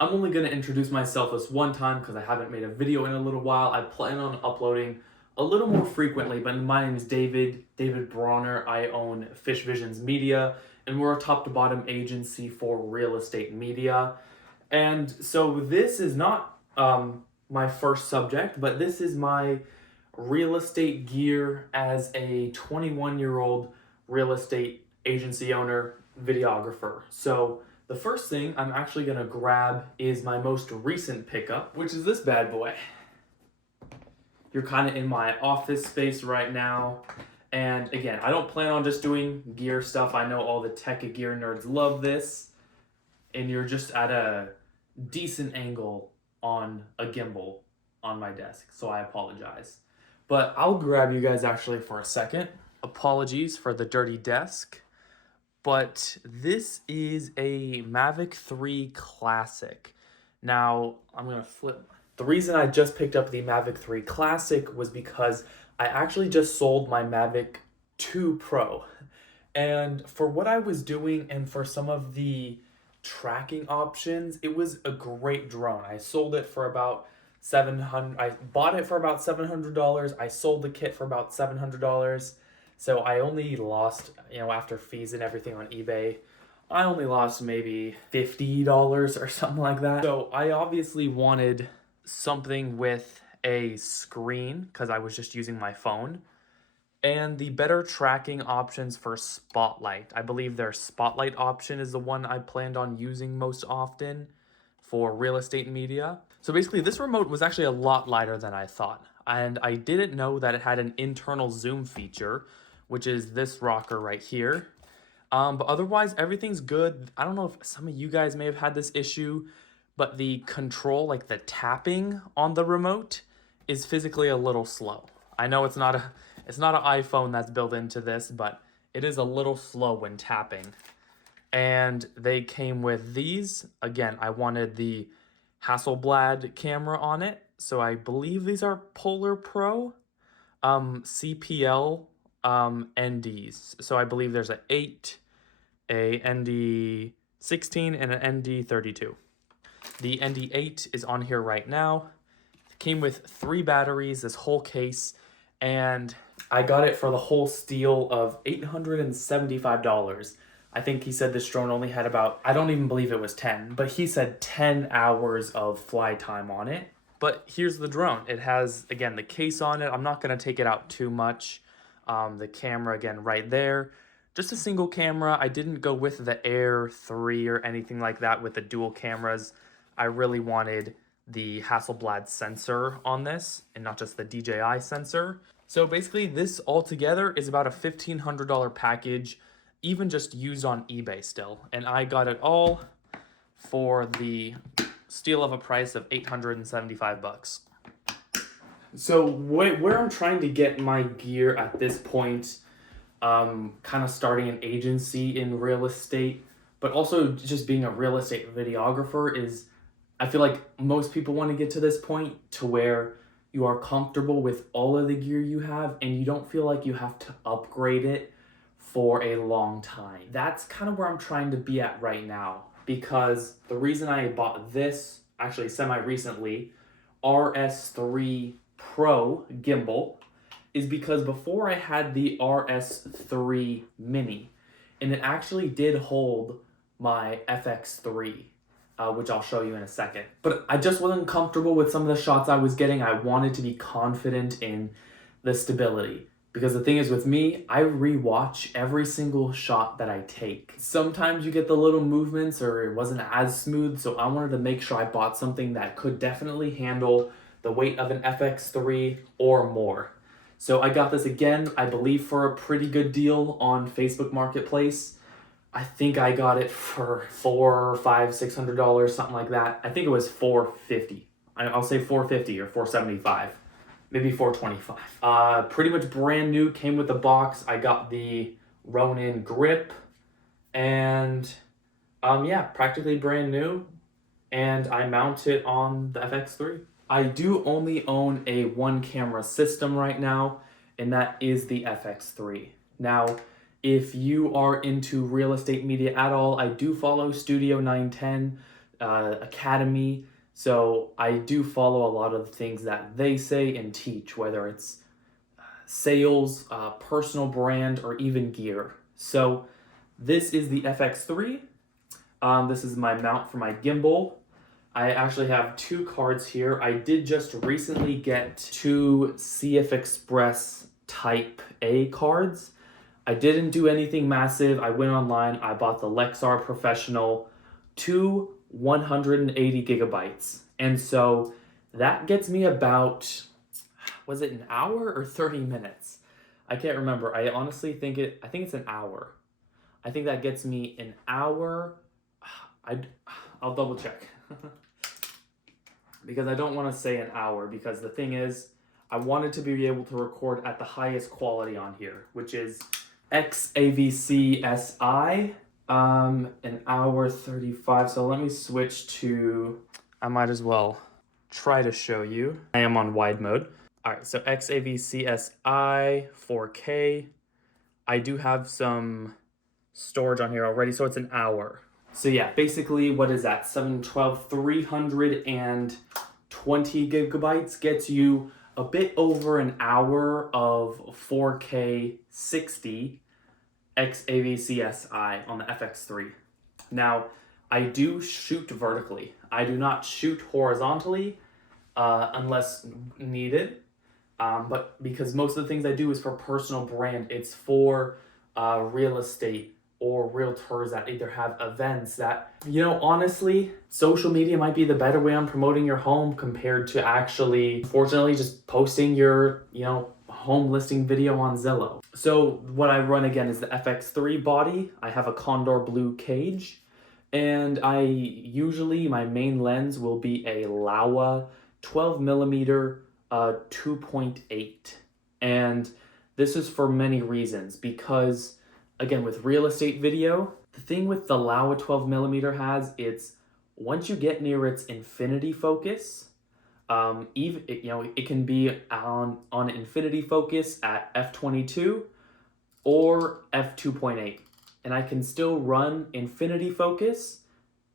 I'm only going to introduce myself this one time because I haven't made a video in a little while. I plan on uploading a little more frequently, but my name is David Bronner. I own Fish Visions Media, and we're a top to bottom agency for real estate media. And so this is not my first subject, but this is my real estate gear as a 21-year-old real estate agency owner, videographer. So the first thing I'm actually gonna grab is my most recent pickup, which is this bad boy. You're kind of in my office space right now. And again, I don't plan on just doing gear stuff. I know all the tech gear nerds love this. And you're just at a decent angle on a gimbal on my desk, so I apologize. But I'll grab you guys actually for a second. Apologies for the dirty desk. But this is a Mavic 3 Classic. Now, I'm gonna flip. The reason I just picked up the Mavic 3 Classic was because I actually just sold my Mavic 2 Pro. And for what I was doing and for some of the tracking options, it was a great drone. I sold it for about $700. I bought it for about $700. I sold the kit for about $700. So I only lost, after fees and everything on eBay, I only lost maybe $50 or something like that. So I obviously wanted something with a screen because I was just using my phone. And the better tracking options for Spotlight. I believe their Spotlight option is the one I planned on using most often for real estate media. So basically this remote was actually a lot lighter than I thought. And I didn't know that it had an internal zoom feature, which is this rocker right here. But otherwise, everything's good. I don't know if some of you guys may have had this issue, but the control, like the tapping on the remote, is physically a little slow. I know it's not an iPhone that's built into this, but it is a little slow when tapping. And they came with these. Again, I wanted the Hasselblad camera on it. So I believe these are Polar Pro CPL NDs. So I believe there's a 8, a ND16, and an ND32. The ND8 is on here right now. It came with 3 batteries, this whole case, and I got it for the whole steal of $875. I think he said this drone only had about, I don't even believe it was 10, but he said 10 hours of fly time on it. But here's the drone. It has, again, the case on it. I'm not going to take it out too much. The camera, again, right there. Just a single camera. I didn't go with the Air 3 or anything like that with the dual cameras. I really wanted the Hasselblad sensor on this and not just the DJI sensor. So basically this altogether is about a $1,500 package, even just used on eBay still. And I got it all for the steal of a price of $875. So where I'm trying to get my gear at this point, kind of starting an agency in real estate, but also just being a real estate videographer is, I feel like most people want to get to this point to where you are comfortable with all of the gear you have and you don't feel like you have to upgrade it for a long time. That's kind of where I'm trying to be at right now, because the reason I bought this, actually semi-recently, RS3 Pro Gimbal, is because before I had the RS3 Mini, and it actually did hold my FX3, which I'll show you in a second. But I just wasn't comfortable with some of the shots I was getting. I wanted to be confident in the stability. Because the thing is with me, I rewatch every single shot that I take. Sometimes you get the little movements or it wasn't as smooth, so I wanted to make sure I bought something that could definitely handle the weight of an FX3 or more. So I got this again, I believe for a pretty good deal on Facebook Marketplace. I think I got it for $400, $500, $600, something like that. I think it was $450. I'll say $450 or $475. Maybe $425. Pretty much brand new, came with the box. I got the Ronin grip and yeah, practically brand new. And I mount it on the FX3. I do only own a 1-camera system right now, and that is the FX3. Now, if you are into real estate media at all, I do follow Studio 910. academy. So I do follow a lot of the things that they say and teach, whether it's sales, personal brand, or even gear. So this is the FX3. This is my mount for my gimbal. I actually have two cards here. I did just recently get two CF Express Type A cards. I didn't do anything massive. I went online, I bought the Lexar Professional, two 180 gigabytes. And so that gets me about, was it an hour or 30 minutes? I can't remember. I honestly think it's an hour. I think that gets me an hour. I'll double check. Because I don't want to say an hour, because the thing is, I wanted to be able to record at the highest quality on here, which is XAVC SI, an hour 35. So let me switch to, I might as well try to show you. I am on wide mode. All right, so XAVC SI 4K. I do have some storage on here already, so it's an hour. So yeah, basically, what is that? 712, 320 gigabytes gets you a bit over an hour of 4K 60 XAVC SI on the FX3. Now, I do shoot vertically. I do not shoot horizontally unless needed. But because most of the things I do is for personal brand, it's for real estate or realtors that either have events that, honestly, social media might be the better way on promoting your home compared to actually, fortunately, just posting your, home listing video on Zillow. So what I run again is the FX3 body. I have a Condor blue cage, and my main lens will be a Laowa 12 millimeter 2.8. And this is for many reasons, because again, with real estate video, the thing with the Laowa 12 millimeter it's once you get near its infinity focus, it can be on infinity focus at f/22 or f/2.8, and I can still run infinity focus,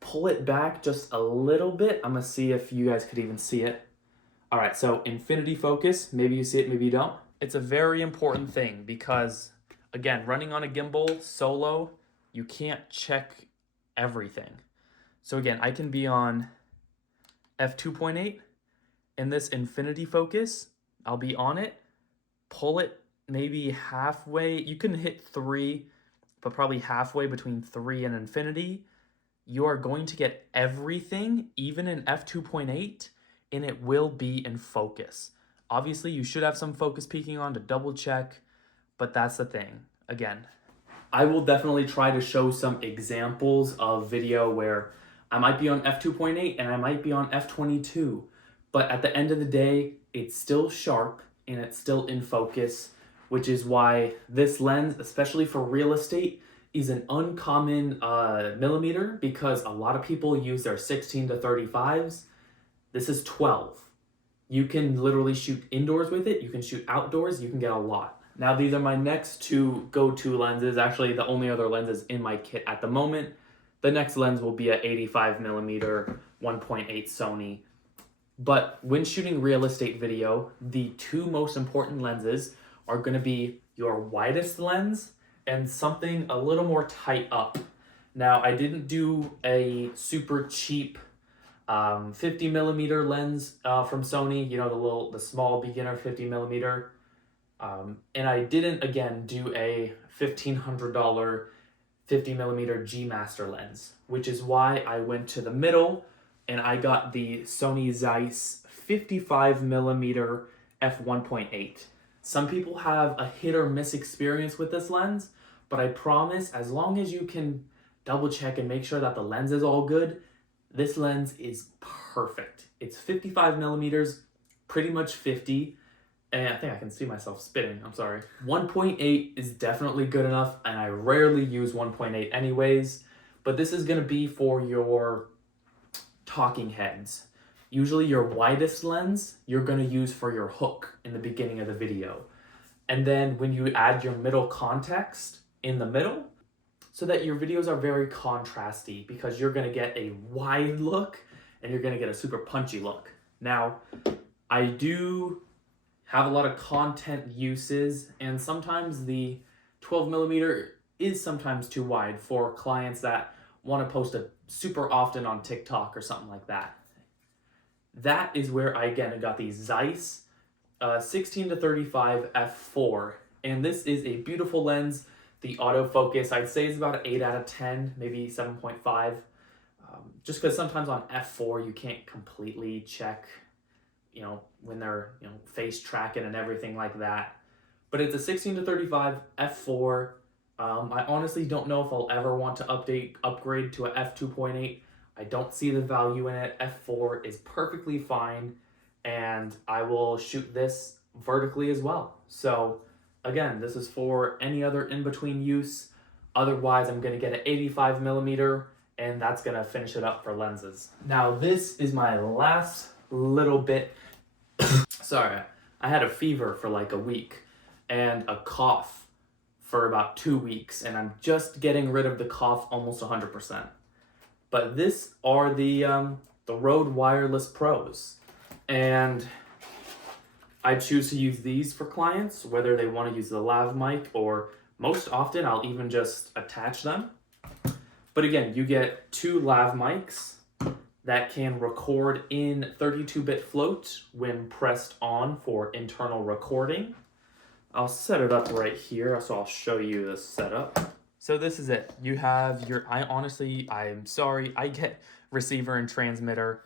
pull it back just a little bit. I'm gonna see if you guys could even see it. All right, so infinity focus, maybe you see it, maybe you don't. It's a very important thing because, again, running on a gimbal solo, you can't check everything. So again, I can be on f/2.8, in this infinity focus, I'll be on it, pull it maybe halfway. You can hit 3, but probably halfway between 3 and infinity. You are going to get everything, even in f/2.8, and it will be in focus. Obviously, you should have some focus peaking on to double check, but that's the thing. Again, I will definitely try to show some examples of video where I might be on f/2.8 and I might be on f/22, but at the end of the day, it's still sharp and it's still in focus, which is why this lens, especially for real estate, is an uncommon millimeter, because a lot of people use their 16 to 35s. This is 12. You can literally shoot indoors with it. You can shoot outdoors. You can get a lot. Now, these are my next two go-to lenses. Actually, the only other lenses in my kit at the moment. The next lens will be a 85 millimeter 1.8 Sony. But when shooting real estate video, the two most important lenses are going to be your widest lens and something a little more tight up. Now, I didn't do a super cheap 50 millimeter lens from Sony, the small beginner 50 millimeter. And I didn't, again, do a $1,500 50 millimeter G Master lens, which is why I went to the middle and I got the Sony Zeiss 55 millimeter f1.8. Some people have a hit or miss experience with this lens, but I promise, as long as you can double check and make sure that the lens is all good, this lens is perfect. It's 55 millimeters, pretty much 50. And I think I can see myself spitting, I'm sorry. 1.8 is definitely good enough, and I rarely use 1.8 anyways, but this is gonna be for your talking heads. Usually your widest lens, you're gonna use for your hook in the beginning of the video. And then when you add your middle context in the middle, so that your videos are very contrasty, because you're gonna get a wide look and you're gonna get a super punchy look. Now, I do have a lot of content uses, and sometimes the 12mm is sometimes too wide for clients that want to post it super often on TikTok or something like that. That is where I again got the Zeiss 16-35 f4, and this is a beautiful lens. The autofocus, I'd say, is about an 8 out of 10, maybe 7.5. Just because sometimes on f4 you can't completely check, when they're face tracking and everything like that. But it's a 16-35 f4. I honestly don't know if I'll ever want to upgrade to a f2.8. I don't see the value in it. f4 is perfectly fine, and I will shoot this vertically as well. So again, this is for any other in-between use. Otherwise, I'm gonna get an 85mm, and that's gonna finish it up for lenses. Now, this is my last little bit. Sorry, I had a fever for like a week and a cough for about 2 weeks, and I'm just getting rid of the cough almost 100%. But this are the Rode Wireless Pros, and I choose to use these for clients, whether they want to use the lav mic, or most often I'll even just attach them. But again, you get 2 lav mics that can record in 32-bit float when pressed on for internal recording. I'll set it up right here, so I'll show you the setup. So this is it. You have your, I'm sorry, I get receiver and transmitter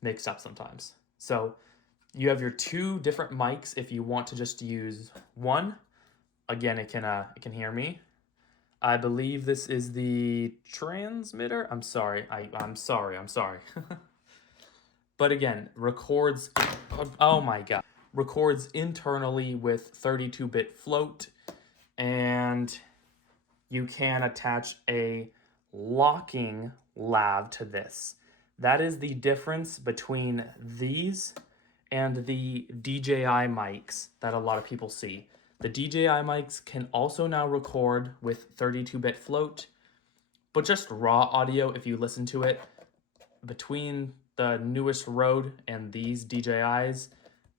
mixed up sometimes. So you have your 2 different mics if you want to just use one. Again, it can hear me. I believe this is the transmitter. I'm sorry. I'm sorry. But again, records, oh my God. Records internally with 32-bit float, and you can attach a locking lav to this. That is the difference between these and the DJI mics that a lot of people see. The DJI mics can also now record with 32-bit float, but just raw audio if you listen to it. Between the newest Rode and these DJIs,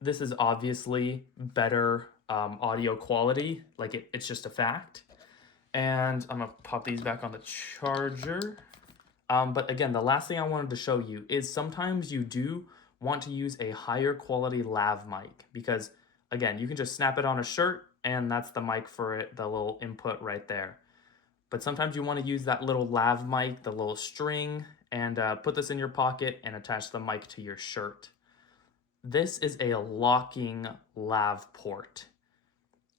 this is obviously better audio quality. Like it's just a fact. And I'm gonna pop these back on the charger. But again, the last thing I wanted to show you is sometimes you do want to use a higher quality lav mic, because again, you can just snap it on a shirt and that's the mic for it, the little input right there. But sometimes you want to use that little lav mic, the little string, and put this in your pocket and attach the mic to your shirt. This is a locking lav port.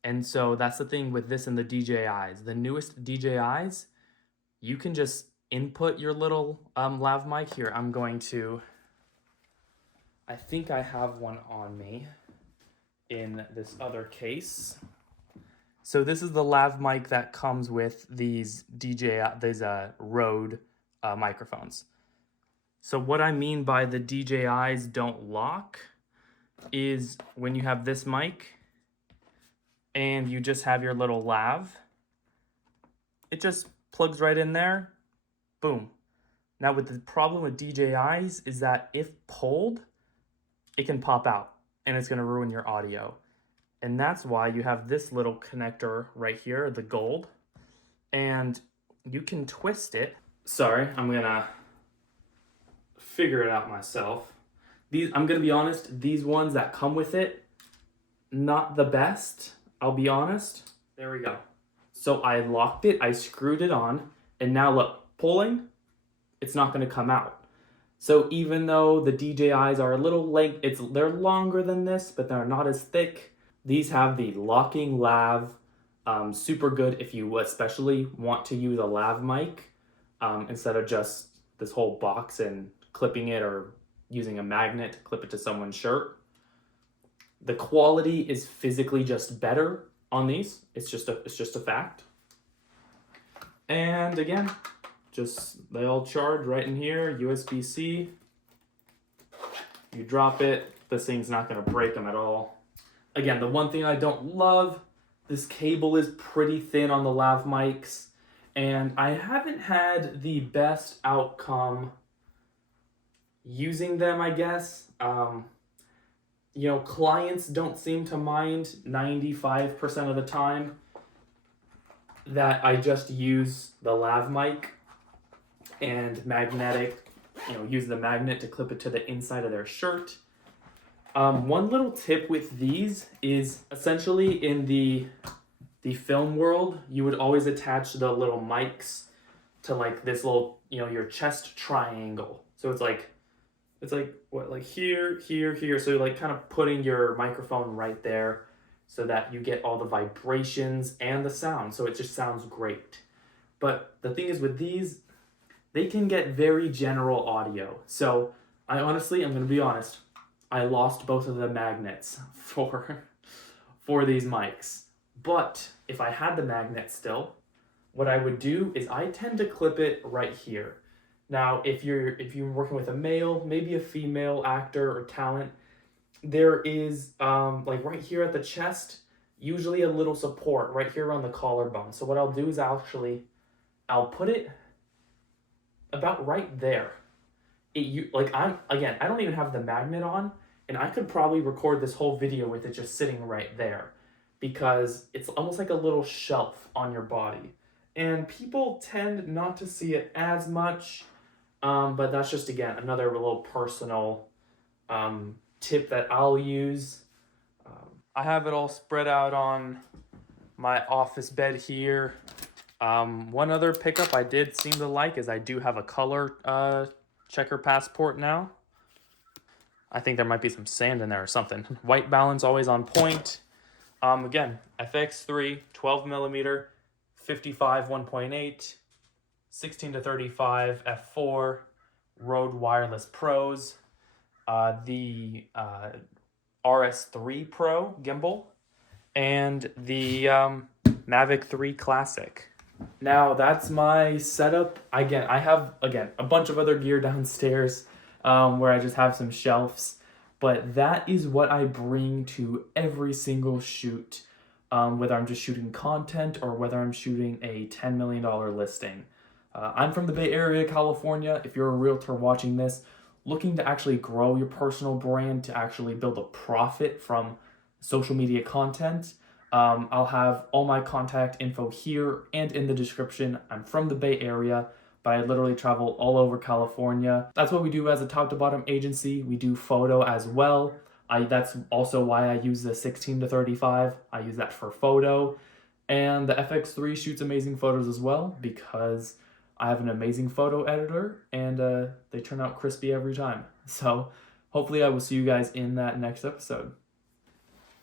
And so that's the thing with this and the DJIs. The newest DJIs, you can just input your little lav mic here. I think I have one on me in this other case. So this is the lav mic that comes with these Rode microphones. So what I mean by the DJIs don't lock is when you have this mic and you just have your little lav, it just plugs right in there, boom. Now with the problem with DJIs is that if pulled, it can pop out and it's gonna ruin your audio. And that's why you have this little connector right here, the gold, and you can twist it. Sorry, I'm gonna figure it out myself. I'm gonna be honest, these ones that come with it, not the best, I'll be honest. There we go. So I locked it, I screwed it on, and now look, pulling, it's not gonna come out. So even though the DJIs are a little they're longer than this, but they're not as thick. These have the locking lav, super good if you especially want to use a lav mic instead of just this whole box and clipping it or using a magnet to clip it to someone's shirt. The quality is physically just better on these. It's just a fact. And again, they all charge right in here, USB-C. You drop it, this thing's not gonna break them at all. Again, the one thing I don't love, this cable is pretty thin on the lav mics, and I haven't had the best outcome using them, I guess. You know, clients don't seem to mind 95% of the time that I just use the lav mic and magnetic, you know, use the magnet to clip it to the inside of their shirt. One little tip with these is essentially in the film world, you would always attach the little mics to like this little, you know, your chest triangle. So it's like what, like here, here, here. So you're like kind of putting your microphone right there so that you get all the vibrations and the sound. So it just sounds great. But the thing is with these, they can get very general audio. So I honestly, I'm going to be honest, I lost both of the magnets for these mics. But if I had the magnet still, what I would do is I tend to clip it right here. Now, if you're working with a male, maybe a female actor or talent, there is like right here at the chest, usually a little support right here around the collarbone. So what I'll do is I'll put it about right there. I don't even have the magnet on, and I could probably record this whole video with it just sitting right there because it's almost like a little shelf on your body. And people tend not to see it as much, but that's just, again, another little personal tip that I'll use. I have it all spread out on my office bed here. One other pickup I did seem to like is I do have a color checker passport now. I think there might be some sand in there or something. White balance always on point. Again, FX3, 12 millimeter, 55 1.8, 16 to 35 f4, Rode Wireless Pros, the RS3 Pro Gimbal, and the Mavic 3 Classic. Now that's my setup. Again, I have a bunch of other gear downstairs where I just have some shelves, but that is what I bring to every single shoot, whether I'm just shooting content or whether I'm shooting a $10 million listing. I'm from the Bay Area, California. If you're a realtor watching this, looking to actually grow your personal brand, to actually build a profit from social media content, I'll have all my contact info here and in the description. I'm from the Bay Area, but I literally travel all over California. That's what we do as a top to bottom agency. We do photo as well. That's also why I use the 16 to 35. I use that for photo. And the FX3 shoots amazing photos as well because I have an amazing photo editor and they turn out crispy every time. So hopefully I will see you guys in that next episode.